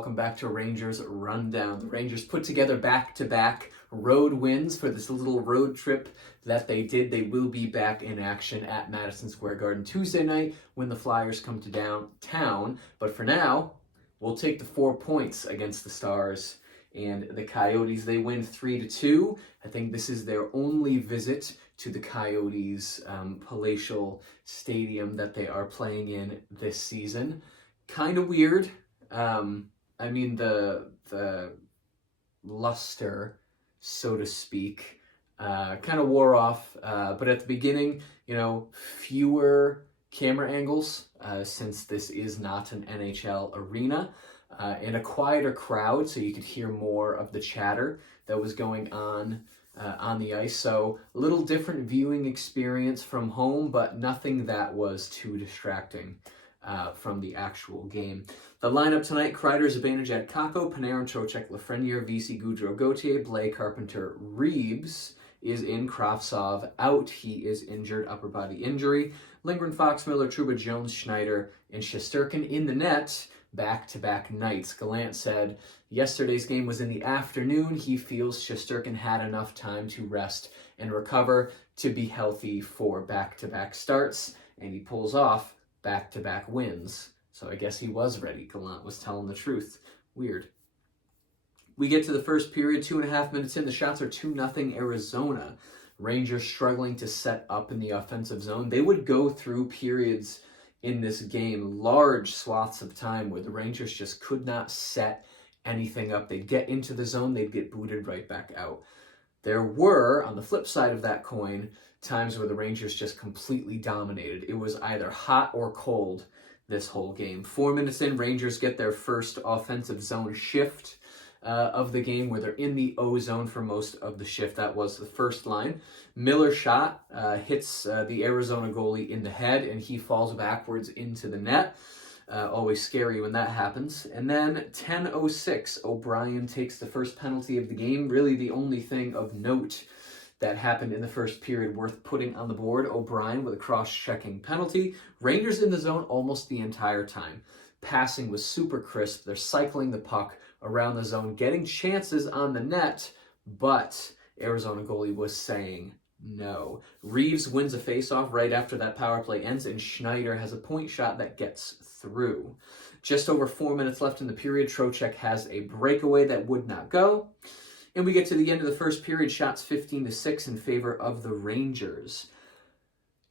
welcome back to Rangers Rundown. The Rangers put together back-to-back road wins for this little road trip that they did. They will be back in action at Madison Square Garden Tuesday night when the Flyers come to downtown. But for now, we'll take the 4 points against the Stars and the Coyotes. They win 3-2. I think this is their only visit to the Coyotes' palatial stadium that they are playing in this season. Kind of weird. I mean, the luster, so to speak, kind of wore off. But at the beginning, fewer camera angles since this is not an NHL arena, and a quieter crowd, so you could hear more of the chatter that was going on the ice. So a little different viewing experience from home, but nothing that was too distracting from the actual game. The lineup tonight: Kreider, Zibanejad, Kakko, Panarin, Trocheck, Lafreniere, Vesey, Goudreau, Gauthier, Blais, Carpenter, Reeves is in, Kravtsov out. He is injured, upper body injury. Lindgren, Fox, Miller, Trouba, Jones, Schneider, and Shesterkin in the net back-to-back nights. Gallant said yesterday's game was in the afternoon. He feels Shesterkin had enough time to rest and recover to be healthy for back-to-back starts, and he pulls off back-to-back wins. So I guess he was ready. Gallant was telling the truth. Weird. We get to the first period, 2.5 minutes in. The shots are 2-0 Arizona. Rangers struggling to set up in the offensive zone. They would go through periods in this game, large swaths of time, where the Rangers just could not set anything up. They'd get into the zone, they'd get booted right back out. There were, on the flip side of that coin, times where the Rangers just completely dominated. It was either hot or cold this whole game. 4 minutes in, Rangers get their first offensive zone shift of the game, where they're in the O zone for most of the shift. That was the first line. Miller's shot hits the Arizona goalie in the head, and he falls backwards into the net. Always scary when that happens. And then 10:06, O'Brien takes the first penalty of the game. Really the only thing of note that happened in the first period worth putting on the board. O'Brien with a cross-checking penalty. Rangers in the zone almost the entire time. Passing was super crisp. They're cycling the puck around the zone, getting chances on the net, but Arizona goalie was saying no. Reeves wins a faceoff right after that power play ends, and Schneider has a point shot that gets through. Just over 4 minutes left in the period. Trocheck has a breakaway that would not go. And we get to the end of the first period, shots 15-6 in favor of the Rangers.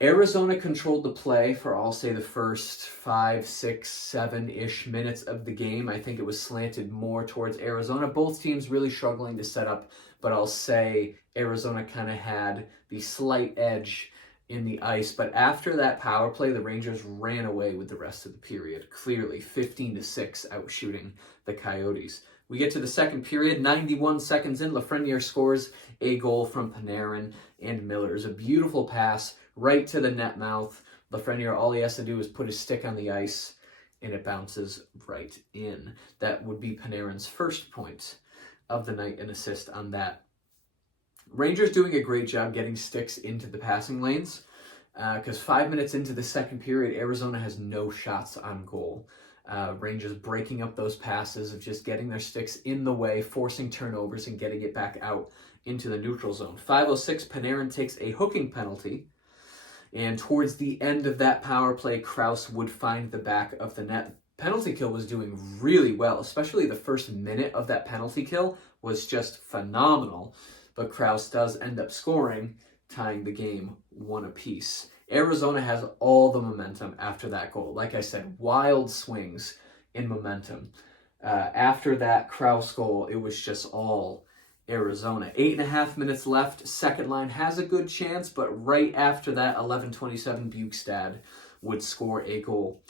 Arizona controlled the play for, I'll say, the first 5, 6, 7-ish minutes of the game. I think it was slanted more towards Arizona. Both teams really struggling to set up, but I'll say Arizona kind of had the slight edge in the ice. But after that power play, the Rangers ran away with the rest of the period. Clearly, 15-6 outshooting the Coyotes. We get to the second period, 91 seconds in. Lafreniere scores a goal from Panarin and Miller. It's a beautiful pass right to the net mouth. Lafreniere, all he has to do is put his stick on the ice, and it bounces right in. That would be Panarin's first point of the night, an assist on that. Rangers doing a great job getting sticks into the passing lanes, because 5 minutes into the second period, Arizona has no shots on goal. Rangers breaking up those passes of just getting their sticks in the way, forcing turnovers, and getting it back out into the neutral zone. 5:06, Panarin takes a hooking penalty, and towards the end of that power play, Krause would find the back of the net. Penalty kill was doing really well, especially the first minute of that penalty kill was just phenomenal, but Krause does end up scoring, tying the game 1 apiece. Arizona has all the momentum after that goal. Like I said, wild swings in momentum. After that Krause goal, it was just all Arizona. 8.5 minutes left. Second line has a good chance, but right after that, 11:27, Bukestad would score a goal.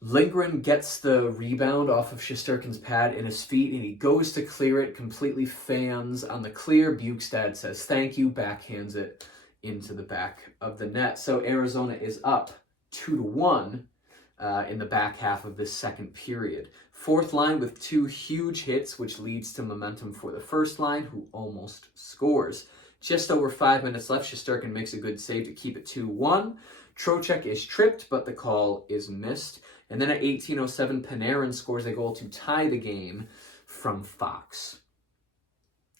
Lindgren gets the rebound off of Shesterkin's pad in his feet, and he goes to clear it, completely fans on the clear. Bukestad says thank you, backhands it into the back of the net. So Arizona is up 2-1 in the back half of this second period. Fourth line with 2 huge hits, which leads to momentum for the first line, who almost scores. Just over 5 minutes left. Shesterkin makes a good save to keep it 2-1. Trocheck is tripped, but the call is missed. And then at 18:07, Panarin scores a goal to tie the game from Fox.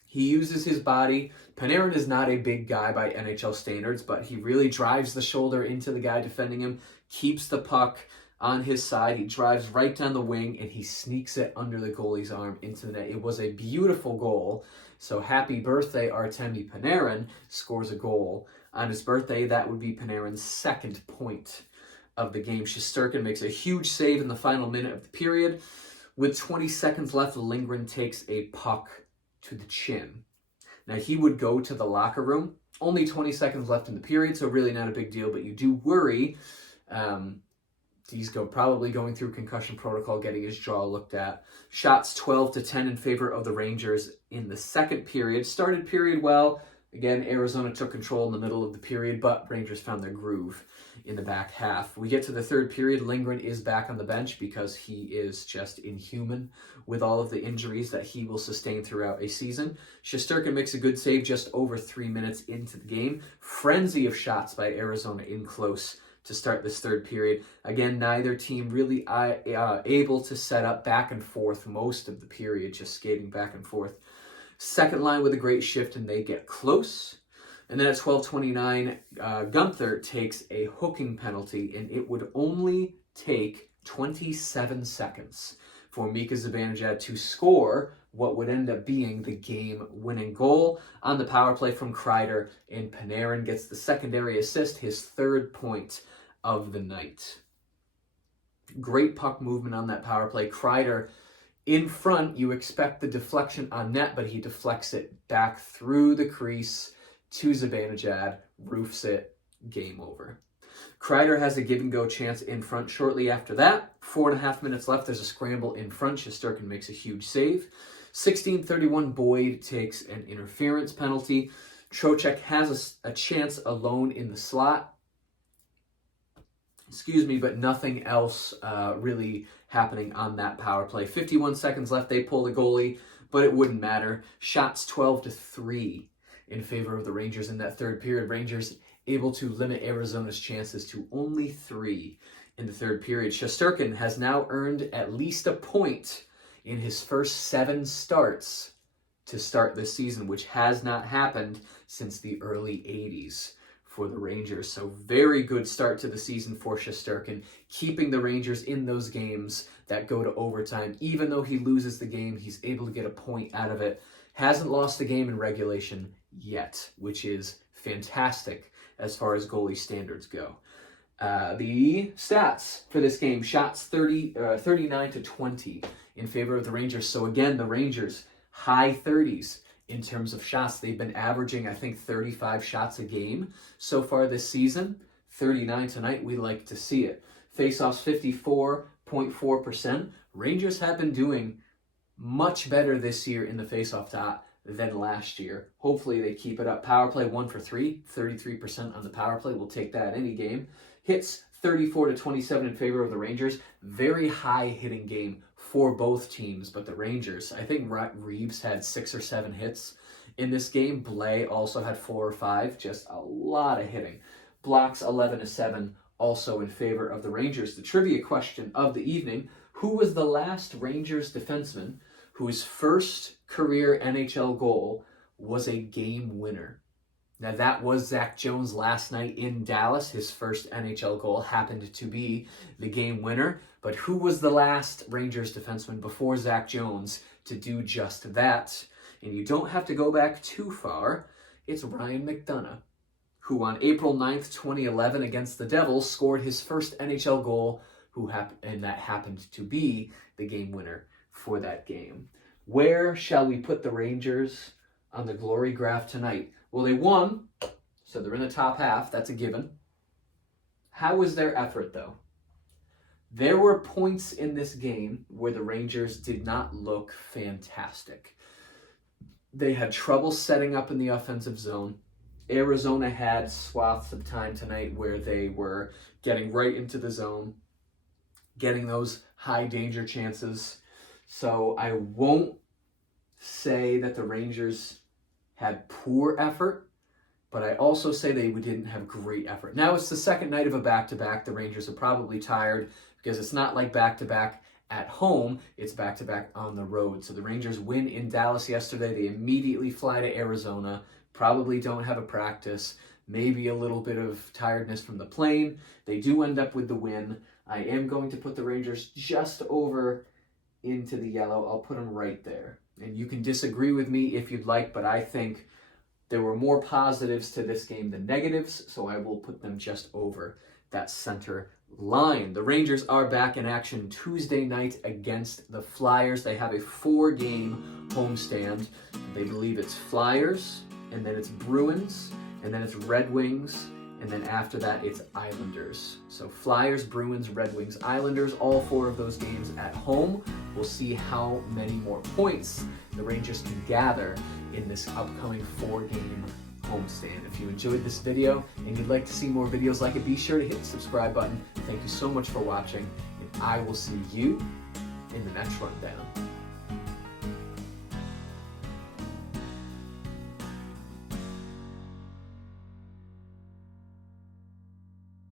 He uses his body. Panarin is not a big guy by NHL standards, but he really drives the shoulder into the guy defending him, keeps the puck on his side. He drives right down the wing, and he sneaks it under the goalie's arm into the net. It was a beautiful goal. So happy birthday, Artemi Panarin scores a goal on his birthday. That would be Panarin's second point of the game. Shesterkin makes a huge save in the final minute of the period. With 20 seconds left, Lindgren takes a puck to the chin. Now, he would go to the locker room. Only 20 seconds left in the period, so really not a big deal, but you do worry. He's probably going through concussion protocol, getting his jaw looked at. Shots 12-10 in favor of the Rangers in the second period. Started period well. Again, Arizona took control in the middle of the period, but Rangers found their groove in the back half. We get to the third period. Lindgren is back on the bench because he is just inhuman with all of the injuries that he will sustain throughout a season. Shesterkin makes a good save just over 3 minutes into the game. Frenzy of shots by Arizona in close to start this third period. Again, neither team really able to set up back and forth most of the period, just skating back and forth. Second line with a great shift, and they get close. And then at 12:29, Gunther takes a hooking penalty, and it would only take 27 seconds for Mika Zibanejad to score what would end up being the game-winning goal on the power play from Kreider, and Panarin gets the secondary assist, his third point of the night. Great puck movement on that power play. Kreider in front, you expect the deflection on net, but he deflects it back through the crease to Zibanejad, roofs it, game over. Kreider has a give-and-go chance in front shortly after that. 4.5 minutes left. There's a scramble in front. Shesterkin makes a huge save. 16:31, Boyd takes an interference penalty. Trocheck has a chance alone in the slot. But nothing else really happening on that power play. 51 seconds left. They pull the goalie, but it wouldn't matter. Shots 12-3 in favor of the Rangers in that third period. Rangers able to limit Arizona's chances to only 3 in the third period. Shesterkin has now earned at least a point in his first 7 starts to start this season, which has not happened since the early 80s for the Rangers. So very good start to the season for Shesterkin, keeping the Rangers in those games that go to overtime. Even though he loses the game, he's able to get a point out of it. Hasn't lost the game in regulation yet, which is fantastic as far as goalie standards go. The stats for this game: shots 39-20 in favor of the Rangers. So again, the Rangers, high 30s in terms of shots. They've been averaging, I think, 35 shots a game so far this season. 39 tonight. We like to see it. Faceoffs 54.4%. Rangers have been doing much better this year in the faceoff dot than last year. Hopefully they keep it up. Power play 1 for 3, 33% on the power play. We'll take that any game. Hits 34-27 in favor of the Rangers. Very high hitting game for both teams, but the Rangers, I think Reeves had 6 or 7 hits in this game. Blais also had 4 or 5, just a lot of hitting. Blocks 11-7, also in favor of the Rangers. The trivia question of the evening: who was the last Rangers defenseman whose first career NHL goal was a game winner? Now, that was Zach Jones last night in Dallas. His first NHL goal happened to be the game winner. But who was the last Rangers defenseman before Zach Jones to do just that? And you don't have to go back too far. It's Ryan McDonagh, who on April 9th, 2011 against the Devils scored his first NHL goal, and that happened to be the game winner for that game. Where shall we put the Rangers on the glory graph tonight? Well, they won, so they're in the top half. That's a given. How was their effort, though? There were points in this game where the Rangers did not look fantastic. They had trouble setting up in the offensive zone. Arizona had swaths of time tonight where they were getting right into the zone, getting those high danger chances. So I won't say that the Rangers had poor effort. but I also say they didn't have great effort. Now it's the second night of a back-to-back. The Rangers are probably tired because it's not like back-to-back at home, it's back-to-back on the road. So the Rangers win in Dallas yesterday. They immediately fly to Arizona, probably don't have a practice, maybe a little bit of tiredness from the plane. They do end up with the win. I am going to put the Rangers just over into the yellow. I'll put them right there. And you can disagree with me if you'd like, but I think there were more positives to this game than negatives, so I will put them just over that center line. The Rangers are back in action Tuesday night against the Flyers. They have a 4-game homestand. They believe it's Flyers, and then it's Bruins, and then it's Red Wings, and then after that it's Islanders. So Flyers, Bruins, Red Wings, Islanders, all 4 of those games at home. We'll see how many more points the Rangers can gather in this upcoming 4-game homestand. If you enjoyed this video and you'd like to see more videos like it, be sure to hit the subscribe button. Thank you so much for watching, and I will see you in the next rundown.